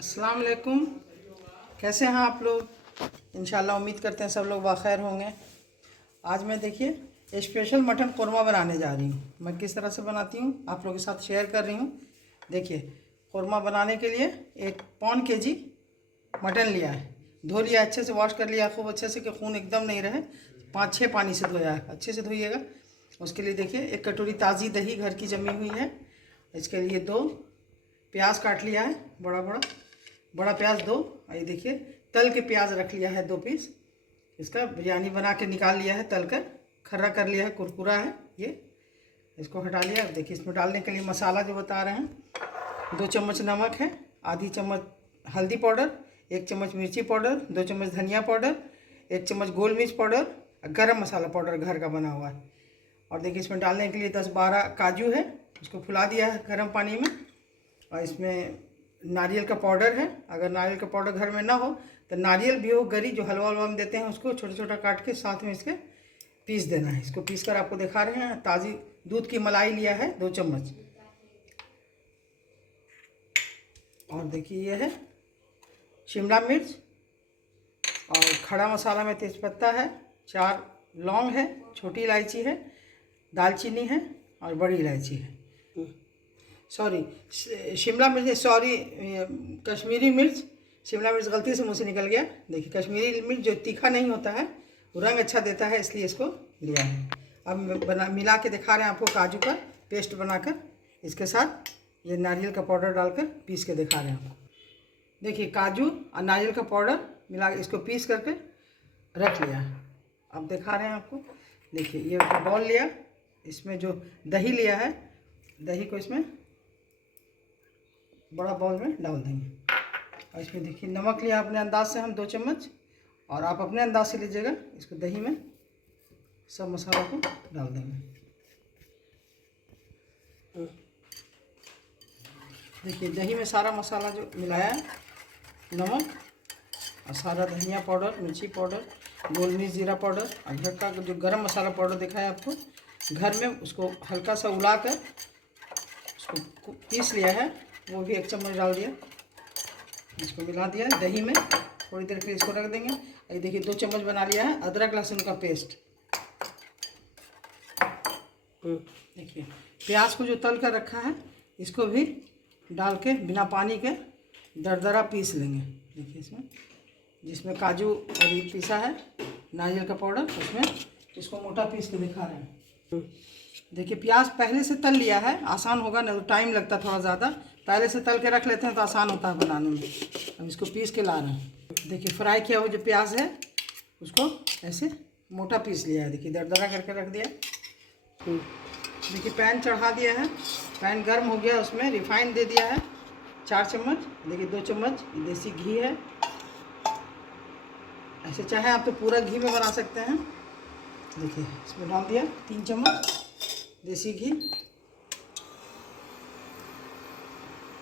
अस्सलाम वालेकुम। कैसे हैं आप लोग? इंशाल्लाह उम्मीद करते हैं सब लोग बखैर होंगे। आज मैं देखिए स्पेशल मटन कौरमा बनाने जा रही हूँ। मैं किस तरह से बनाती हूँ आप लोगों के साथ शेयर कर रही हूँ। देखिए, कौरमा बनाने के लिए 1 पौन kg मटन लिया है, धो लिया, अच्छे से वॉश कर लिया खूब अच्छे से कि खून एकदम नहीं रहे। 5-6 पानी से धोया है, अच्छे से धोइएगा। उसके लिए देखिए 1 कटोरी ताज़ी दही घर की जमी हुई है। इसके लिए 2 प्याज काट लिया है, बड़ा प्याज 2। ये देखिए तल के प्याज रख लिया है 2 पीस। इसका बिरयानी बना के निकाल लिया है, तल कर खर्रा कर लिया है, कुरकुरा है ये। इसको हटा लिया। अब देखिए इसमें डालने के लिए मसाला जो बता रहे हैं, 2 चम्मच नमक है, आधी चम्मच हल्दी पाउडर, 1 चम्मच मिर्ची पाउडर, 2 चम्मच धनिया पाउडर, 1 चम्मच गोल मिर्च पाउडर, गरम मसाला पाउडर घर का बना हुआ है। और देखिए इसमें डालने के लिए 10-12 काजू है, उसको फुला दिया है गर्म पानी में। और इसमें नारियल का पाउडर है। अगर नारियल का पाउडर घर में ना हो तो नारियल भी हो, गरी जो हलवा वलवा में देते हैं उसको छोटा छोटा काट के साथ में इसके पीस देना है। इसको पीस कर आपको दिखा रहे हैं। ताज़ी दूध की मलाई लिया है 2 चम्मच। और देखिए ये है शिमला मिर्च, और खड़ा मसाला में तेज़पत्ता है, 4 लौंग है, छोटी इलायची है, दालचीनी है और बड़ी इलायची है। शिमला मिर्च, कश्मीरी मिर्च। शिमला मिर्च गलती से मुँह से निकल गया। देखिए कश्मीरी मिर्च जो तीखा नहीं होता है वो रंग अच्छा देता है, इसलिए इसको लिया है। अब मिला के दिखा रहे हैं आपको काजू का पेस्ट बनाकर, इसके साथ ये नारियल का पाउडर डालकर पीस के दिखा रहे हैं आपको। देखिए काजू और नारियल का पाउडर मिला के इसको पीस करके रख लिया है। अब दिखा रहे हैं आपको। देखिए ये बॉल लिया, इसमें जो दही लिया है, दही को इसमें बड़ा बाउल में डाल देंगे। और इसमें देखिए नमक लिया अपने अंदाज से हम 2 चम्मच, और आप अपने अंदाज से लीजिएगा। इसको दही में सब मसाला को डाल देंगे। देखिए दही में सारा मसाला जो मिलाया है, नमक और सारा धनिया पाउडर, मिर्ची पाउडर, गोल मिर्च, जीरा पाउडर और घर का जो गरम मसाला पाउडर दिखाया आपको घर में, उसको हल्का सा उला कर उसको पीस लिया है, वो भी 1 चम्मच डाल दिया। इसको मिला दिया दही में, थोड़ी देर के लिए इसको रख देंगे। ये देखिए 2 चम्मच बना लिया है अदरक लहसुन का पेस्ट। देखिए प्याज को जो तल कर रखा है इसको भी डाल के बिना पानी के दरदरा पीस लेंगे। देखिए इसमें जिसमें काजू और ये पीसा है नारियल का पाउडर, उसमें इसको मोटा पीस के दिखा रहे हैं। देखिए प्याज पहले से तल लिया है, आसान होगा, नहीं तो टाइम लगता थोड़ा ज़्यादा। पहले से तल के रख लेते हैं तो आसान होता है बनाने में। अब इसको पीस के ला रहे हैं। देखिए फ्राई किया हुआ जो प्याज है उसको ऐसे मोटा पीस लिया है। देखिए दरदरा करके रख दिया। देखिए पैन चढ़ा दिया है, पैन गर्म हो गया, उसमें रिफाइंड दे दिया है 4 चम्मच। देखिए 2 चम्मच देसी घी है। ऐसे चाहे आप तो पूरा घी में बना सकते हैं। देखिए इसमें डाल दिया 3 चम्मच देसी घी।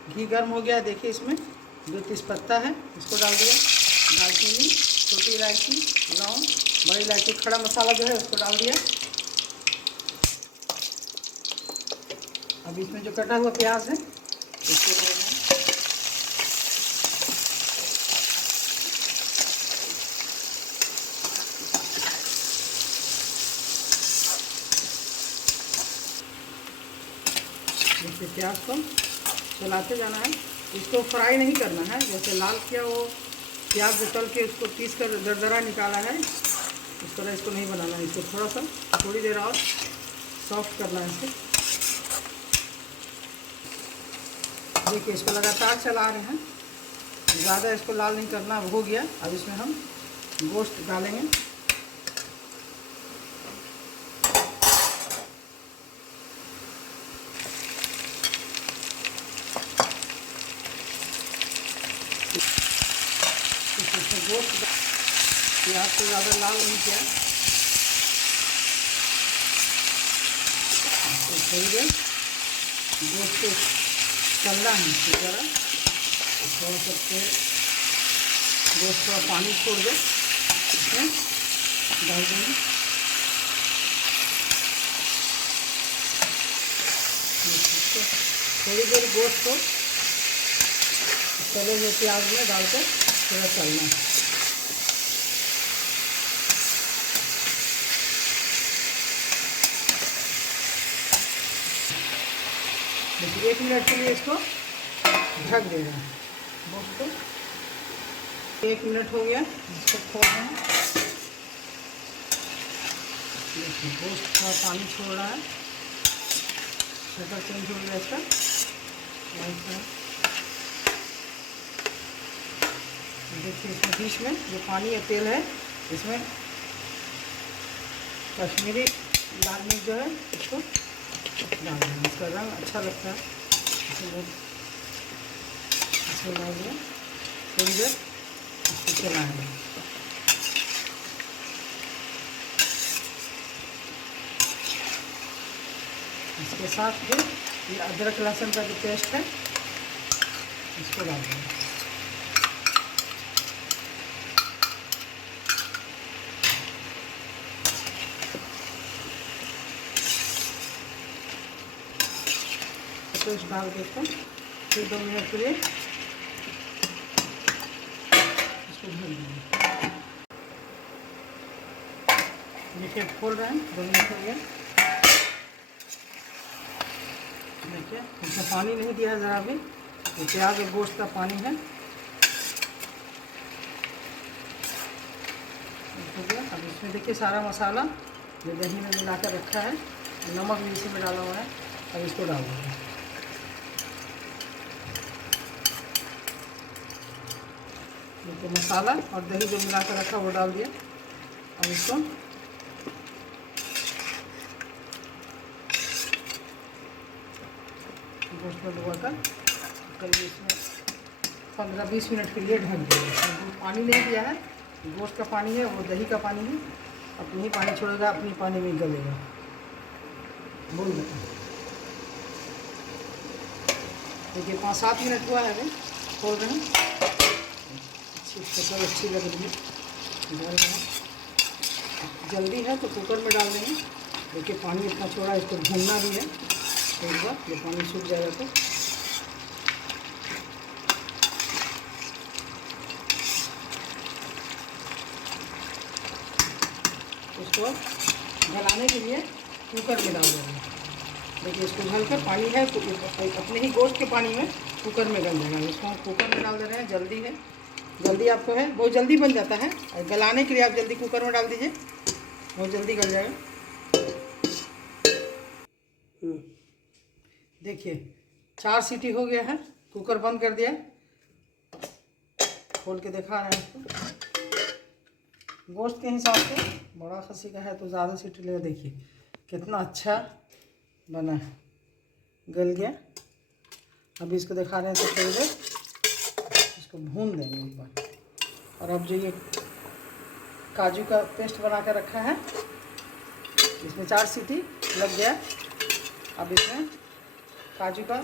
घी गर्म हो गया। देखिए इसमें 2 तेज़पत्ता है, इसको डाल दिया, दालचीनी, छोटी इलायची, लौंग, बड़ी इलायची, खड़ा मसाला जो है उसको डाल दिया। अब इसमें जो कटा हुआ प्याज है इसको डाल दें। देखिए प्याज को चलाते जाना है, इसको फ्राई नहीं करना है। जैसे लाल किया वो प्याज जो तल के उसको पीस कर दरदरा निकाला है, इस तरह इसको नहीं बनाना है। इसको थोड़ा सा थोड़ी देर और सॉफ्ट करना है इसे। देखिए इसको लगातार चला रहे हैं, ज़्यादा इसको लाल नहीं करना। हो गया। अब इसमें हम गोश्त डालेंगे। गोश्त प्याज को ज़्यादा लाल नहीं किया, तो थोड़ी देर गोश्त को तलना है। ज़रा थोड़ा सा गोश्त थोड़ा पानी छोड़ दे, इसमें डाल देंगे। थोड़ी देर गोश्त को तले हुए प्याज में डालकर थोड़ा तलना है। देखिए 1 मिनट के लिए इसको ढक देना है गोश्त को। 1 मिनट हो गया, इसको खोल रहे हैं। देखिए गोश्त थोड़ा पानी छोड़ रहा है, कलर चेंज हो गया इसका। देखिए इसमें बीच में जो पानी या तेल है इसमें कश्मीरी लाल मिर्च जो है इसको डाल देना, इसका रंग अच्छा लगता है। इसमें अच्छा डाल दिया, थोड़ी देर इसको चलाएंगे। इसके साथ भी ये अदरक लहसुन का जो पेस्ट है इसको डाल देंगे। पेस्ट डाल के इसको फिर 2 मिनट के लिए इसको भून देंगे। देखिए खोल रहे हैं, 2 मिनट हो गया। देखिए इसमें पानी नहीं दिया है ज़रा भी, तो प्याज और गोश्त का पानी है। हो गया। अब इसमें देखिए सारा मसाला जो दही में मिला कर रखा है, नमक भी इसी में डाला हुआ है, अब इसको डाल देंगे। देखिए मसाला और दही जो मिला कर रखा वो डाल दिया। अब इसको गोश्त में डुबाकर करीब इसमें 15-20 मिनट के लिए ढक दिया। पानी नहीं दिया है, गोश्त का पानी है वो दही का पानी है, अपनी ही पानी छोड़ेगा, अपनी पानी में गलेगा। बोल देते देखिए 5-7 मिनट हुआ है, अभी खोल रहे हैं। शक्ल अच्छी लग रही है, जल्दी है तो कुकर में डाल देंगे। देखिए पानी इतना छोड़ा, इसको भूनना भी है। एक बार ये पानी सूख जाएगा तो उसको गलाने के लिए कुकर में डाल देंगे। देखिए इसको ढलकर पानी है अपने ही गोश्त के पानी में कुकर में गल जाएगा। इसको हम कुकर में डाल दे रहे हैं, जल्दी है, जल्दी आपको है, बहुत जल्दी बन जाता है। और गलाने के लिए आप जल्दी कुकर में डाल दीजिए, बहुत जल्दी गल जाएगा। देखिए 4 सीटी हो गया है, कुकर बंद कर दिया, खोल के दिखा रहे हैं इसको। गोश्त के हिसाब से बड़ा खस्सी का है तो ज़्यादा सीटी लेगा। देखिए कितना अच्छा बना है, गल गया। अभी इसको दिखा रहे हैं तो थोड़ी देर इसको भून देंगे एक बार। और अब जो ये काजू का पेस्ट बना कर रखा है, इसमें 4 सीटी लग गया। अब इसमें काजू का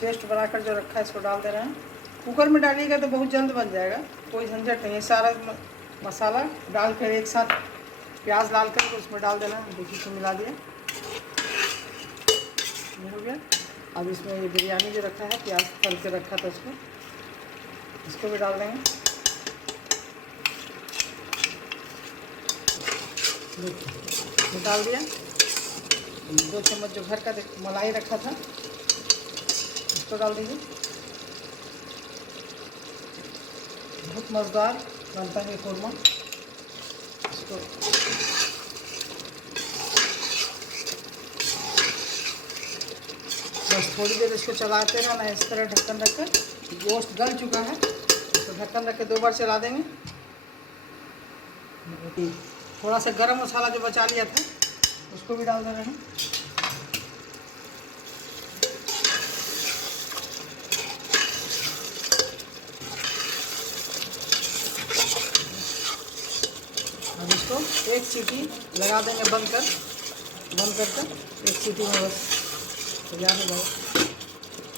पेस्ट बनाकर जो रखा है इसको डाल दे रहे हैं। कुकर में डालिएगा तो बहुत जल्द बन जाएगा, कोई झंझट नहीं है। सारा मसाला डालकर एक साथ प्याज डाल कर उसमें डाल देना। देखिए इसको मिला दिया, हो गया। अब इसमें ये बिरयानी जो रखा है, प्याज तल के रखा था इसको भी डाल देंगे। देखिए डाल दिया। 2 चम्मच जो घर का मलाई रखा था इसको डाल दीजिए। बहुत मज़ेदार बनता है कोरमा। इसको बस थोड़ी देर इसको चलाते रहना, इस तरह ढक्कन रखकर। गोश्त गल चुका है तो ढक्कन रख के 2 बार चला देंगे। थोड़ा सा गरम मसाला जो बचा लिया था उसको भी डाल दे रहे हैं। अब इसको 1 सीटी लगा देंगे बंद करके 1 सीटी में बस तैयार हो जाए।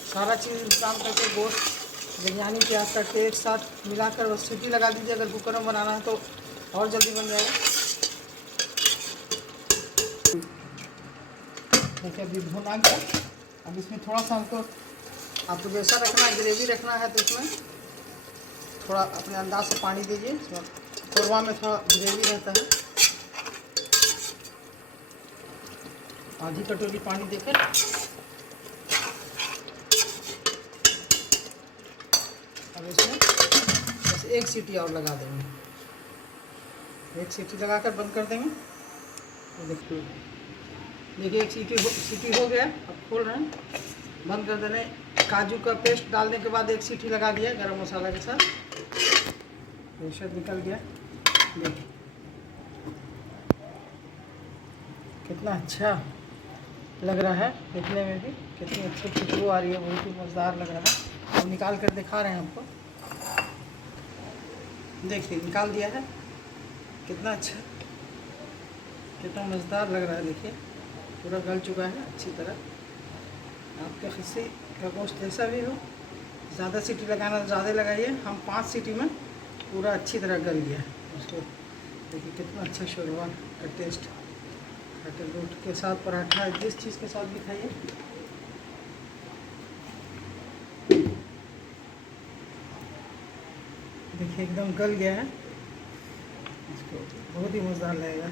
सारा चीज़ इंतजाम करके गोश्त बिरयानी प्याज करके एक साथ मिलाकर बस सीटी लगा दीजिए। अगर कुकर में बनाना है तो और जल्दी बन जाएगा। देखिए अभी भुना गया। अब इसमें थोड़ा सा हमको आपको जैसा रखना है, ग्रेवी रखना है तो इसमें थोड़ा अपने अंदाज से पानी दीजिए। इसमें कौरमा में थोड़ा ग्रेवी रहता है। आधी कटोरी पानी देकर अब इसमें बस एक सीटी और लगा देंगे। एक सीटी लगाकर बंद कर देंगे। देखिए एक सीटी हो गया। अब खोल रहे हैं, बंद कर देने। काजू का पेस्ट डालने के बाद एक सीटी लगा दिया गरम मसाला के साथ। प्रेशर निकल गया। देखिए कितना अच्छा लग रहा है, देखने में भी कितनी अच्छी खुशबू आ रही है, बहुत ही मज़ेदार लग रहा है। अब निकाल कर दिखा रहे हैं आपको। देखिए निकाल दिया है, कितना अच्छा, कितना मज़ेदार लग रहा है। देखिए पूरा गल चुका है अच्छी तरह। आपके खस्सी का गोश्त जैसा भी हो, ज़्यादा सीटी लगाना तो ज़्यादा लगाइए। हम 5 सीटी में पूरा अच्छी तरह गल गया उसको। देखिए कितना अच्छा शोरबा का टेस्ट। कटे रोट के साथ, पराठा, जिस चीज़ के साथ भी खाइए। देखिए एकदम गल गया है, इसको बहुत ही मज़ेदार लगेगा।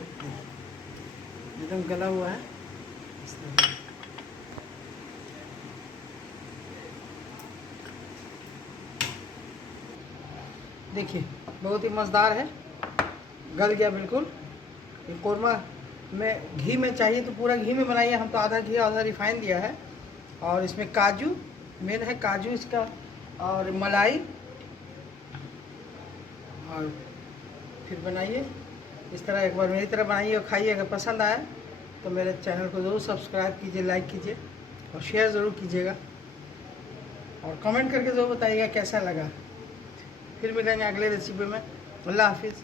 एकदम गला हुआ है इस तरह। देखिए बहुत ही मज़ेदार है, गल गया बिल्कुल। ये कौरमा में घी में चाहिए तो पूरा घी में बनाइए। हम तो आधा घी आधा रिफाइन दिया है। और इसमें काजू मेन है, काजू इसका, और मलाई। और फिर बनाइए इस तरह, एक बार मेरी तरह बनाइए और खाइए। अगर पसंद आए तो मेरे चैनल को ज़रूर सब्सक्राइब कीजिए, लाइक कीजिए और शेयर ज़रूर कीजिएगा। और कमेंट करके ज़रूर बताइएगा कैसा लगा। फिर मिलेंगे अगले रेसिपी में। अल्लाह हाफिज़।